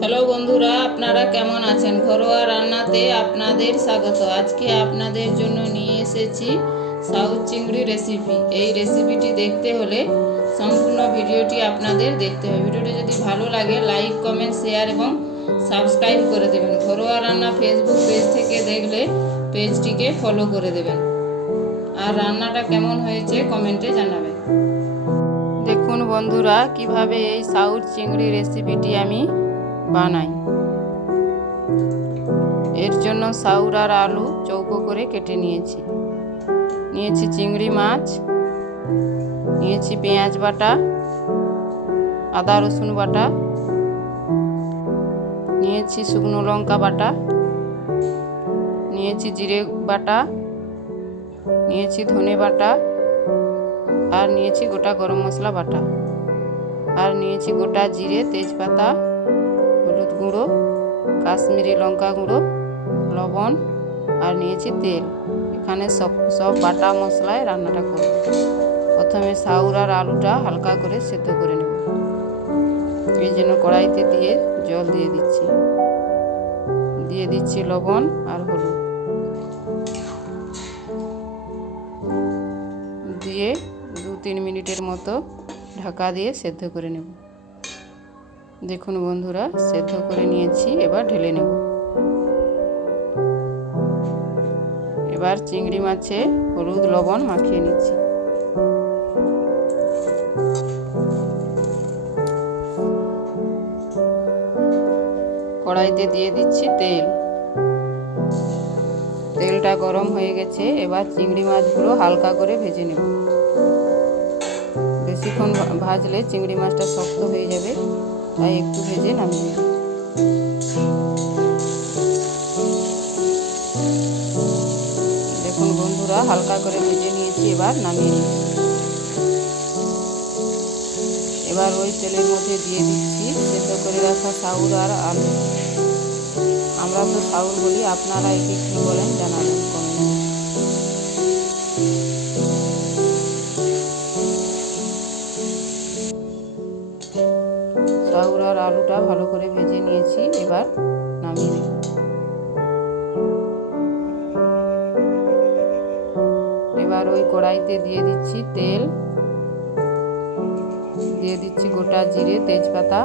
Hello বন্ধুরা, আপনারা কেমন আছেন? ঘরোয়া রান্নাতে আপনাদের স্বাগত। আজকে আপনাদের জন্য নিয়ে এসেছি সাউথ চিংড়ি রেসিপি এই রেসিপিটি দেখতে হলে সম্পূর্ণ ভিডিওটি আপনাদের দেখতে হবে। ভিডিওটি যদি ভালো লাগে লাইক কমেন্ট শেয়ার এবং সাবস্ক্রাইব করে দেবেন। ঘরোয়া রান্না ফেসবুক পেজ থেকে দেখলে পেজটিকে ফলো করে দেবেন। আর রান্নাটা কেমন হয়েছে কমেন্টে জানাবেন। দেখুন বন্ধুরা, কীভাবে এই সাউথ চিংড়ি রেসিপিটি আমি বানাই। এর জন্য সাউর আর আলু চৌকো করে কেটে নিয়েছি। নিয়েছি চিংড়ি মাছ, নিয়েছি পেঁয়াজ বাটা, আদা রসুন বাটা, নিয়েছি শুকনো লঙ্কা বাটা, নিয়েছি জিরে বাটা, নিয়েছি ধনে বাটা, আর নিয়েছি গোটা গরম মশলা বাটা। আর নিয়েছি গোটা জিরে, তেজপাতা গুঁড়ো, কাশ্মীরি লঙ্কা গুঁড়ো, লবণ, আর নিয়েছি তেল। এখানে সব সব বাটা মশলায় রান্নাটা করব। প্রথমে আর আলুটা হালকা করে সেদ্ধ করে নেব। এই জন্য কড়াইতে দিয়ে জল দিয়ে দিচ্ছি। দিয়ে দিচ্ছি লবণ আর হলুদ। দিয়ে দু তিন মিনিটের মতো ঢাকা দিয়ে সেদ্ধ করে নেব। দেখুন বন্ধুরা, সেদ্ধ করে নিয়েছি, এবার ঢেলে নেব। এবার চিংড়ি মাছে হলুদ, লবণ মাখিয়ে নিচ্ছি। কড়াইতে দিয়ে দিচ্ছি তেল। তেলটা গরম হয়ে গেছে, এবার চিংড়ি মাছগুলো হালকা করে ভেজে নেব। বেশিক্ষণ ভাজলে চিংড়ি মাছটা শক্ত হয়ে যাবে। তাই একটু ভেজে নামিয়ে দেখুন বন্ধুরা, হালকা করে ভেজে নিয়েছি, এবার নামিয়ে এবার ওই তেলের মধ্যে দিয়ে দিচ্ছি, সেদ্ধ করে রাখা চাউল আর আলু। আমরা তো চাউল বলি, আপনারা একে কী বলেন জানাবেন কমেন্টে। এবার নামিয়ে নেব এবার ওই কড়াইতে দিয়ে দিচ্ছি তেল। দিয়ে দিচ্ছি গোটা জিরে, তেজপাতা।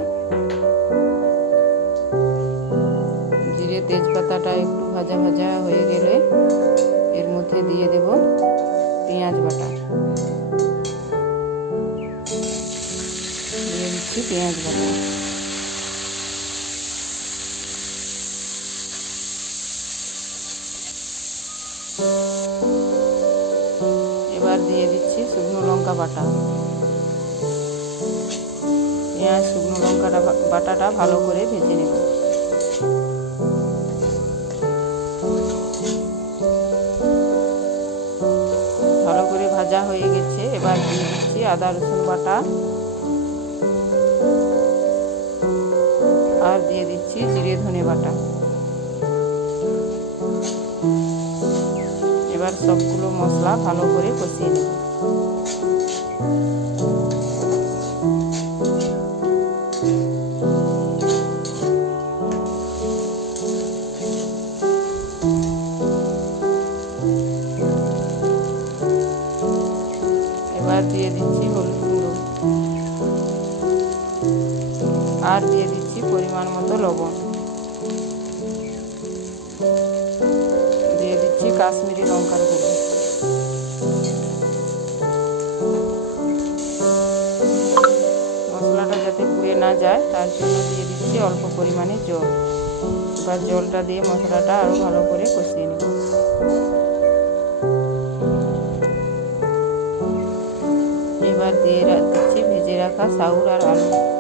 জিরে, তেজপাতাটা একটু ভাজা ভাজা হয়ে গেলে এর মধ্যে দিয়ে দেব পেঁয়াজ বাটা। দিয়ে দিচ্ছি পেঁয়াজ বাটা। দিচ্ছি শুকনো লঙ্কা বাটা। পেঁয়াজ, শুকনো লঙ্কাটা, বাটাটা ভালো করে ভেজে নেব। ভালো করে ভাজা হয়ে গেছে, এবার দিয়ে দিচ্ছি আদা, রসুন বাটা। আর দিয়ে দিচ্ছি জিরে, ধনে বাটা। এবার সবগুলো মশলা ভালো করে কষিয়ে নেব। এবার দিয়ে দিচ্ছি হলুদ গুঁড়ো। আর দিয়ে দিচ্ছি পরিমাণ মতো লবণ। দিয়ে দিচ্ছি কাশ্মীরি লঙ্কার গুঁড়ো। যায়, তার জন্য দিয়ে দিচ্ছি অল্প পরিমাণে জল। এবার জলটা দিয়ে মশলাটা আরও ভালো করে কষিয়ে নেব। এবার দিয়ে দিচ্ছি ভেজে রাখা সাউর আর আলু।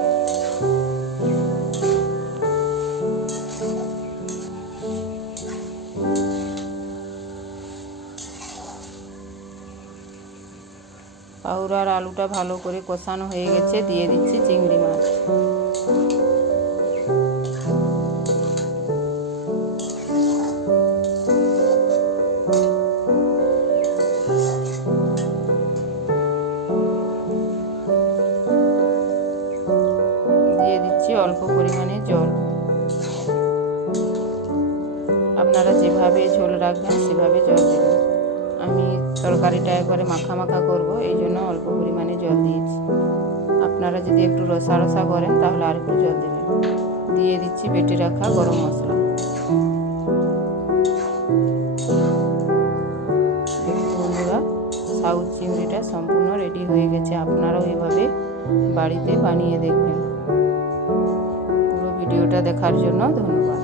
আউরার আলুটা ভালো করে কষানো হয়ে গেছে, দিয়ে দিচ্ছি চিংড়ি মাছ। দিয়ে দিচ্ছি অল্প পরিমাণে জল। আপনারা যেভাবে ঝোল রাখবেন, সেভাবে জল দেবেন। আমি তরকারিটা একবারে মাখা মাখা করব, এই জন্য অল্প পরিমাণে জল দিয়েছি। আপনারা যদি একটু রসা রসা করেন, তাহলে আর একটু জল দেবেন। দিয়ে দিচ্ছি বেটে রাখা গরম মশলা। বন্ধুরা, সাউথ চিংড়িটা সম্পূর্ণ রেডি হয়ে গেছে। আপনারাও এভাবে বাড়িতে বানিয়ে দেখবেন। পুরো ভিডিওটা দেখার জন্য ধন্যবাদ।